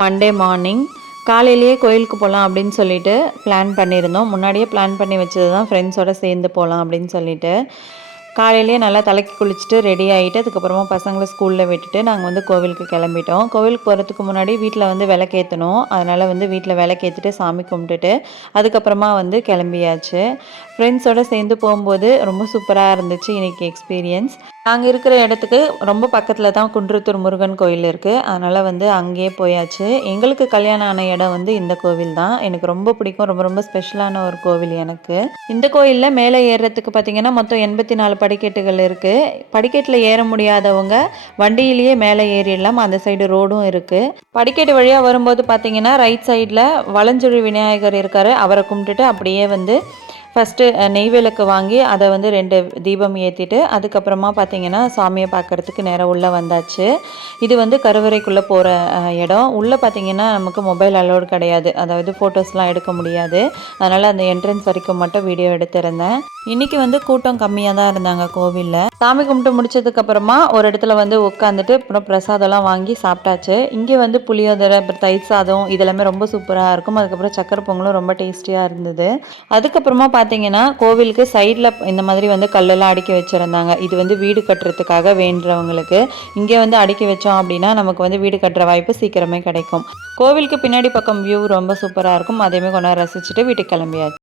Monday morning காலையிலேயே கோயிலுக்கு போகலாம் அப்படின்னு சொல்லிட்டு பிளான் பண்ணியிருந்தோம். முன்னாடியே பிளான் பண்ணி வச்சது தான், ஃப்ரெண்ட்ஸோடு சேர்ந்து போகலாம் அப்படின்னு சொல்லிட்டு. காலையிலேயே நல்லா தலைக்கு குளிச்சுட்டு ரெடி ஆகிட்டு அதுக்கப்புறமா பசங்களை ஸ்கூலில் விட்டுட்டு நாங்கள் வந்து கோவிலுக்கு கிளம்பிட்டோம். கோவிலுக்கு போகிறதுக்கு முன்னாடி வீட்டில் வந்து விளக்கேற்றணும். அதனால் வந்து வீட்டில் விளக்கேற்றிட்டு சாமி கும்பிட்டுட்டு அதுக்கப்புறமா வந்து கிளம்பியாச்சு. ஃப்ரெண்ட்ஸோடு சேர்ந்து போகும்போது ரொம்ப சூப்பராக இருந்துச்சு இன்றைக்கி எக்ஸ்பீரியன்ஸ். நாங்கள் இருக்கிற இடத்துக்கு ரொம்ப பக்கத்தில் தான் குன்றத்தூர் முருகன் கோயில் இருக்குது. அதனால் வந்து அங்கேயே போயாச்சு. எங்களுக்கு கல்யாணம் ஆன இடம் வந்து இந்த கோவில் தான். எனக்கு ரொம்ப பிடிக்கும். ரொம்ப ரொம்ப ஸ்பெஷலான ஒரு கோவில் எனக்கு. இந்த கோயிலில் மேலே ஏறுறதுக்கு பார்த்திங்கன்னா மொத்தம் 84 படிக்கட்டுகள் இருக்குது. படிக்கட்டில் ஏற முடியாதவங்க வண்டியிலேயே மேலே ஏறிடலாம். அந்த சைடு ரோடும் இருக்குது. படிக்கட்டு வழியாக வரும்போது பார்த்திங்கன்னா ரைட் சைடில் வலஞ்சுழி விநாயகர் இருக்கார். அவரை கும்பிட்டுட்டு அப்படியே வந்து ஃபஸ்ட்டு நெய் விளக்கு வாங்கி அதை வந்து 2 தீபம் ஏற்றிட்டு அதுக்கப்புறமா பார்த்திங்கன்னா சாமியை பார்க்குறதுக்கு நேராக உள்ளே வந்தாச்சு. இது வந்து கருவறைக்குள்ளே போகிற இடம். உள்ளே பார்த்திங்கன்னா நமக்கு மொபைல் அலோடு கிடையாது. அதாவது ஃபோட்டோஸ்லாம் எடுக்க முடியாது. அதனால் அந்த என்ட்ரன்ஸ் வரைக்கும் மட்டும் வீடியோ எடுத்திருந்தேன். இன்றைக்கி வந்து கூட்டம் கம்மியாக தான் இருந்தாங்க கோவிலில். சாமி கும்பிட்டு முடிச்சதுக்கப்புறமா ஒரு இடத்துல வந்து உட்காந்துட்டு அப்புறம் பிரசாதம்லாம் வாங்கி சாப்பிட்டாச்சு. இங்கே வந்து புளியோதரை, அப்புறம் தயிர் சாதம் இதெல்லாமே ரொம்ப சூப்பராக இருக்கும். அதுக்கப்புறம் சக்கரை பொங்கலும் ரொம்ப டேஸ்டியாக இருந்தது. அதுக்கப்புறமா பார்த்தீங்கன்னா கோவிலுக்கு சைடில் இந்த மாதிரி வந்து கல்லெல்லாம் அடுக்கி வச்சுருந்தாங்க. இது வந்து வீடு கட்டுறதுக்காக வேண்டுறவங்களுக்கு இங்கே வந்து அடுக்கி வச்சோம் அப்படின்னா நமக்கு வந்து வீடு கட்டுற வாய்ப்பு சீக்கிரமே கிடைக்கும். கோவிலுக்கு பின்னாடி பக்கம் வியூ ரொம்ப சூப்பராக இருக்கும். அதேமாதிரி கொஞ்ச நேரம் ரசிச்சுட்டு வீட்டுக்கு கிளம்பியாச்சு.